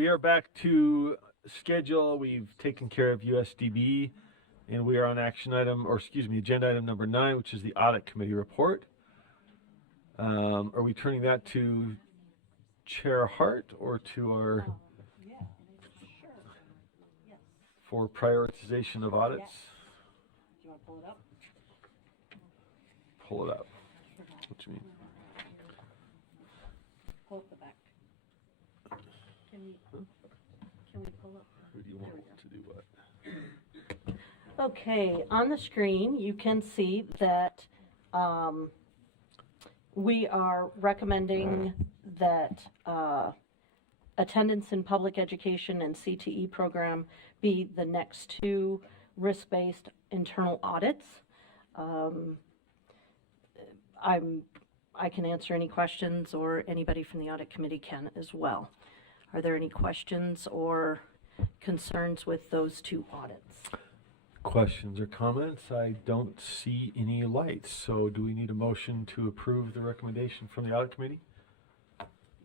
we are back to schedule. We've taken care of USDB, and we are on agenda item number 9, which is the audit committee report. Are we turning that to Chair Hart or to our for prioritization of audits? Do you want to pull it up? Pull it up. What do you mean? Pull up the back. Can we pull up? Who do you want to do what? Okay, on the screen you can see that we are recommending that attendance in public education and CTE program be the next 2 risk-based internal audits. I can answer any questions, or anybody from the audit committee can as well. Are there any questions or concerns with those 2 audits? Questions or comments? I don't see any lights. So do we need a motion to approve the recommendation from the audit committee?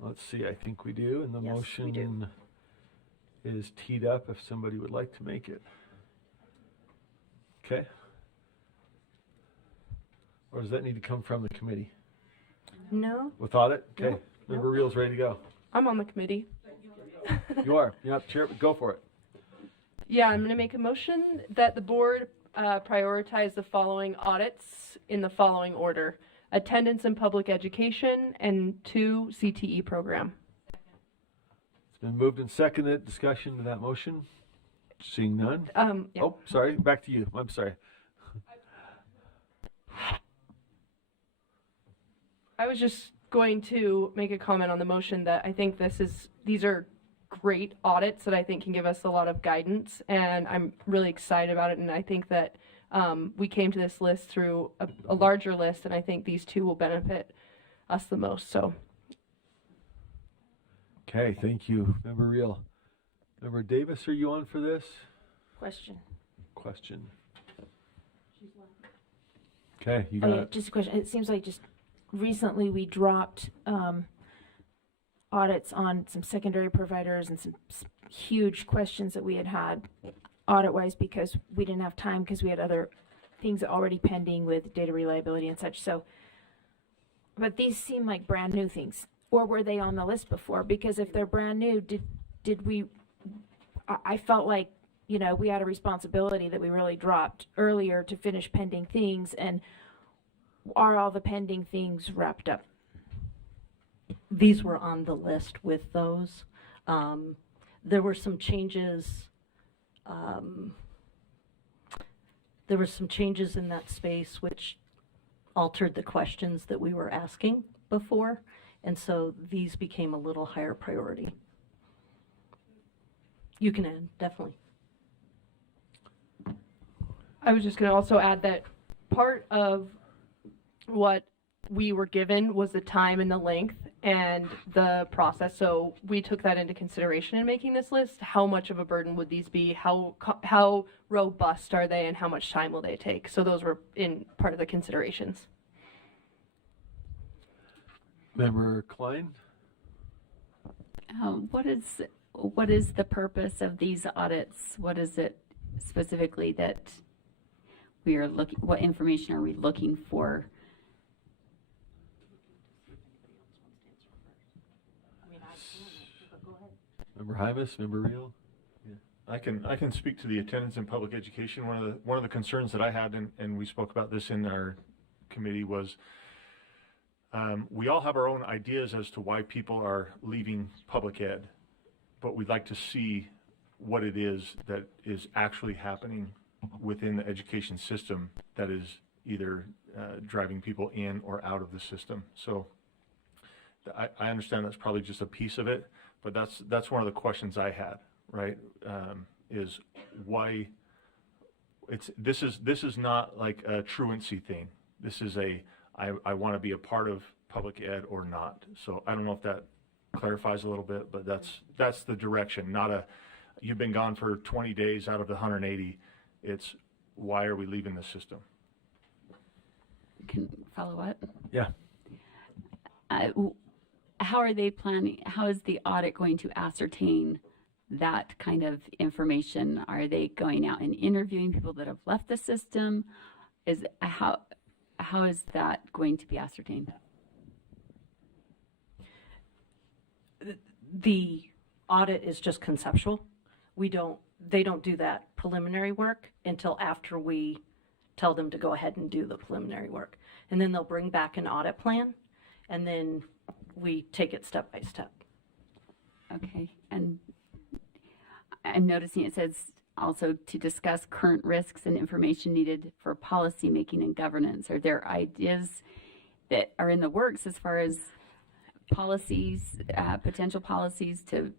Let's see, I think we do, and the Yes, motion we do. is teed up if somebody would like to make it. Okay. Or does that need to come from the committee? No? With audit? Okay. Nope. Member Reel's ready to go. I'm on the committee. You are. You're not the chair, but go for it. Yeah, I'm going to make a motion that the board prioritize the following audits in the following order: attendance in public education and 2 CTE program. It's been moved and seconded. Discussion to that motion? Seeing none? Yeah. Oh, sorry. Back to you. I'm sorry. I was just going to make a comment on the motion that I think these are great audits that I think can give us a lot of guidance, and I'm really excited about it. And I think that we came to this list through a larger list, and I think these 2 will benefit us the most. So, Okay, thank you. Member Reel. Member Davis, are you on for this? Question. Okay, you got it. Just a question. It seems like just recently we dropped audits on some secondary providers and some huge questions that we had audit-wise because we didn't have time because we had other things already pending with data reliability and such. So, but these seem like brand new things, or were they on the list before? Because if they're brand new, did we? I felt like, you know, we had a responsibility that we really dropped earlier to finish pending things, and are all the pending things wrapped up? These were on the list with those. There were some changes. There were some changes in that space which altered the questions that we were asking before, and so these became a little higher priority. You can add, definitely. I was just going to also add that part of what we were given was the time and the length and the process. So we took that into consideration in making this list. How much of a burden would these be? How robust are they, and how much time will they take? So those were in part of the considerations. Member Klein? What is the purpose of these audits? What is it specifically that we are looking? What information are we looking for? Member Hymas, Member Reel? I can speak to the attendance in public education. One of the concerns that I had, and we spoke about this in our committee, was we all have our own ideas as to why people are leaving public ed, but we'd like to see what it is that is actually happening within the education system that is either driving people in or out of the system. So I understand that's probably just a piece of it, but that's one of the questions I had, right? Is why this is not like a truancy thing. This is I want to be a part of public ed or not. So I don't know if that clarifies a little bit, but that's the direction. Not a you've been gone for 20 days out of the 180. It's why are we leaving the system? Can follow up? Yeah. how are they planning, how is the audit going to ascertain that kind of information? Are they going out and interviewing people that have left the system? How is that going to be ascertained? The audit is just conceptual. They don't do that preliminary work until after we tell them to go ahead and do the preliminary work. And then they'll bring back an audit plan, and then we take it step by step. Okay, and I'm noticing it says also to discuss current risks and information needed for policy making and governance. Are there ideas that are in the works as far as policies, potential policies to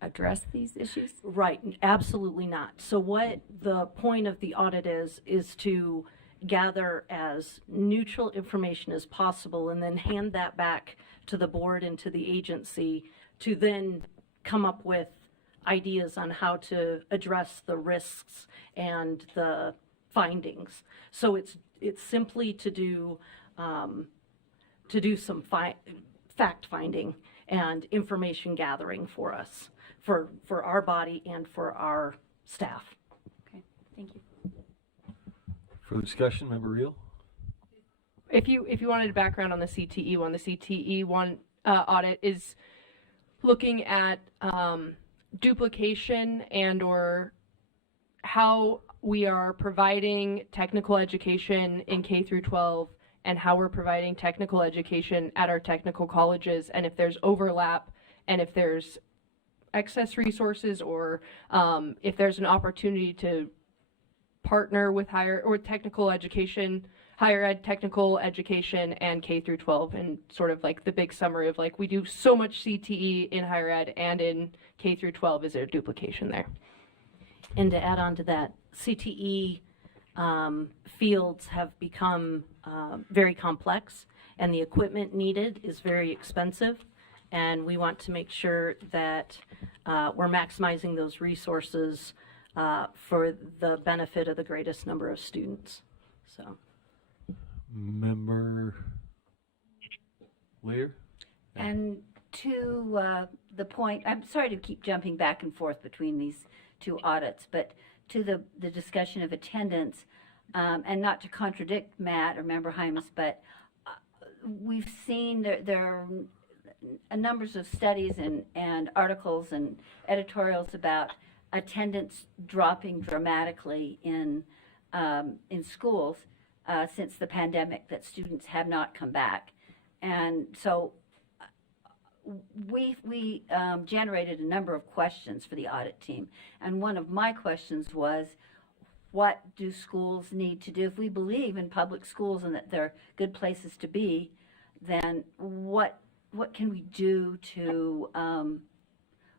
address these issues? Right, absolutely not. So what the point of the audit is to gather as neutral information as possible and then hand that back to the board and to the agency to then come up with ideas on how to address the risks and the findings. So it's simply to do some fact finding and information gathering for us, for our body and for our staff. Okay, thank you. Further discussion, Member Reel? If you wanted a background on the CTE one, audit is looking at duplication and or how we are providing technical education in K through 12 and how we're providing technical education at our technical colleges, and if there's overlap and if there's excess resources or if there's an opportunity to partner with technical education, higher ed technical education and K through 12, and sort of like the big summary of like we do so much CTE in higher ed and in K through 12. Is there duplication there? And to add on to that, CTE fields have become very complex, and the equipment needed is very expensive, and we want to make sure that we're maximizing those resources for the benefit of the greatest number of students. So, Member Lear? And to the point, I'm sorry to keep jumping back and forth between these two audits, but to the discussion of attendance, and not to contradict Matt or Member Hymas, but we've seen there are numbers of studies and articles and editorials about attendance dropping dramatically in schools since the pandemic, that students have not come back. And so we generated a number of questions for the audit team. And one of my questions was, what do schools need to do? If we believe in public schools and that they're good places to be, then what can we do to,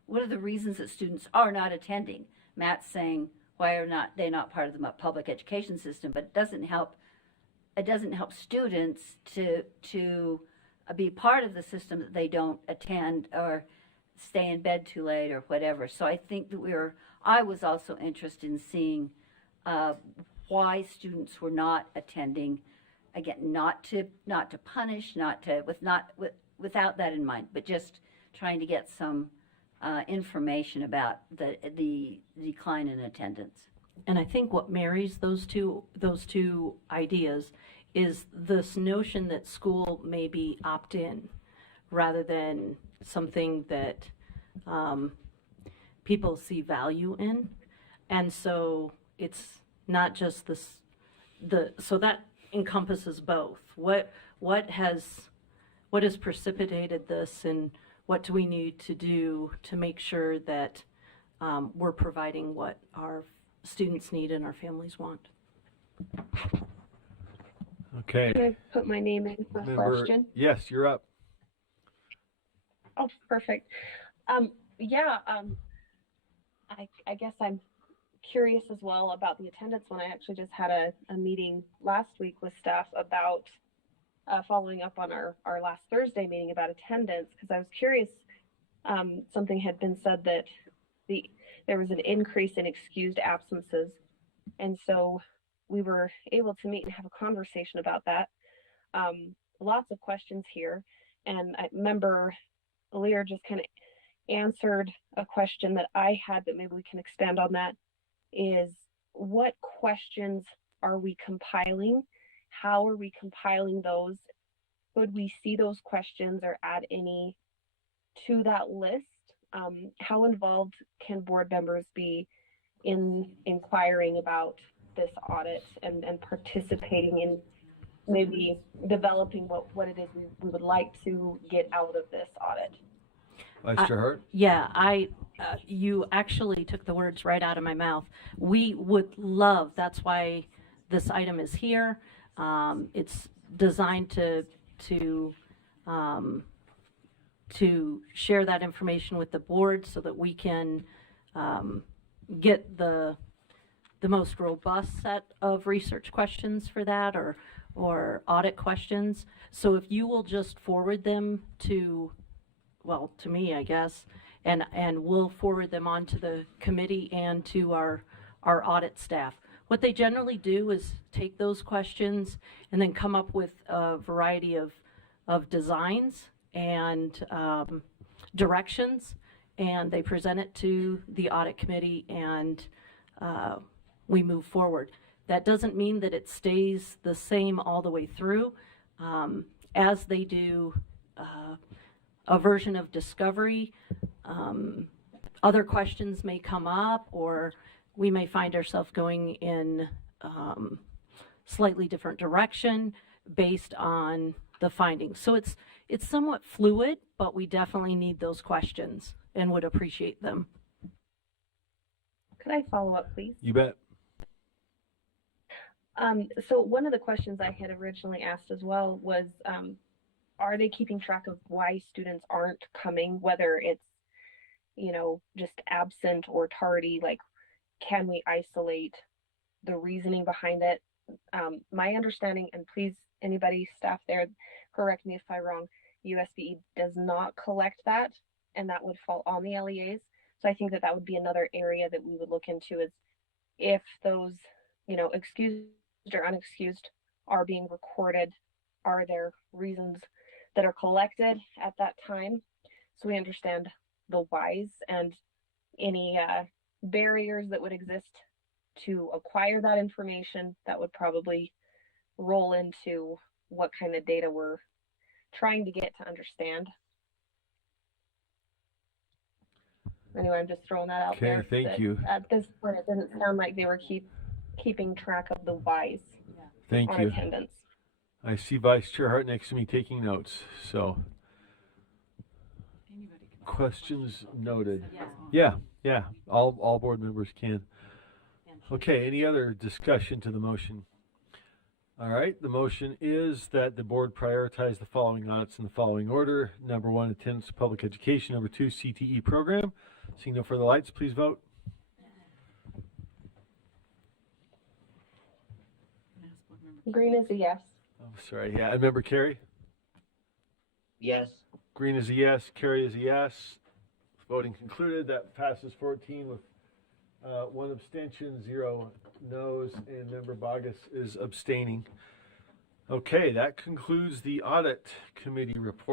what are the reasons that students are not attending? Matt's saying, why are they not part of the public education system? But it doesn't help students to be part of the system that they don't attend or stay in bed too late or whatever. So I think that I was also interested in seeing why students were not attending. Again, not to punish, without that in mind, but just trying to get some information about the decline in attendance. and I think what marries those two ideas is this notion that school may be opt-in rather than something that people see value in. And so it's not just so that encompasses both. What has precipitated this, and what do we need to do to make sure that we're providing what our students need and our families want? Okay. Can I put my name in for a question? Yes, you're up. Oh, perfect. I guess I'm curious as well about the attendance one. I actually just had a meeting last week with staff about following up on our last Thursday meeting about attendance, because I was curious. Something had been said that there was an increase in excused absences, and so we were able to meet and have a conversation about that. Lots of questions here, and I remember Lear just kind of answered a question that I had, but maybe we can expand on that, is what questions are we compiling? How are we compiling those? Could we see those questions or add any to that list? How involved can board members be in inquiring about this audit and participating in maybe developing what it is we would like to get out of this audit? Vice Chair Hart? Yeah, you actually took the words right out of my mouth. We would love, that's why this item is here. It's designed to share that information with the board so that we can get the most robust set of research questions for that or audit questions. So if you will just forward them to me, I guess, and we'll forward them on to the committee and to our audit staff. What they generally do is take those questions and then come up with a variety of designs and directions, and they present it to the audit committee, and we move forward. That doesn't mean that it stays the same all the way through. As they do a version of discovery, other questions may come up, or we may find ourselves going in slightly different direction based on the findings. So it's somewhat fluid, but we definitely need those questions and would appreciate them. Could I follow up, please? You bet. So one of the questions I had originally asked as well was, are they keeping track of why students aren't coming, whether it's, just absent or tardy? Like, can we isolate the reasoning behind it? My understanding, and please, anybody, staff there, correct me if I'm wrong, USBE does not collect that, and that would fall on the LEAs. So I think that would be another area that we would look into, is if those, excused or unexcused are being recorded, are there reasons that are collected at that time, so we understand the whys and any barriers that would exist to acquire that information that would probably roll into what kind of data we're trying to get to understand. Anyway, I'm just throwing that out there. Okay, thank you. At this point, it didn't sound like they were keeping track of the whys Thank on you. attendance. I see Vice Chair Hart next to me taking notes, so. Questions noted. Yeah, all board members can. Okay, any other discussion to the motion? All right, the motion is that the board prioritize the following audits in the following order. Number 1, attendance to public education. Number 2, CTE program. Seeing no further lights, please vote. Green is a yes. Oh, sorry, yeah, and member Carey? Yes. Green is a yes, Carey is a yes. Voting concluded. That passes 14 with 1 abstention, 0 no's, and member Bogus is abstaining. Okay, that concludes the audit committee report.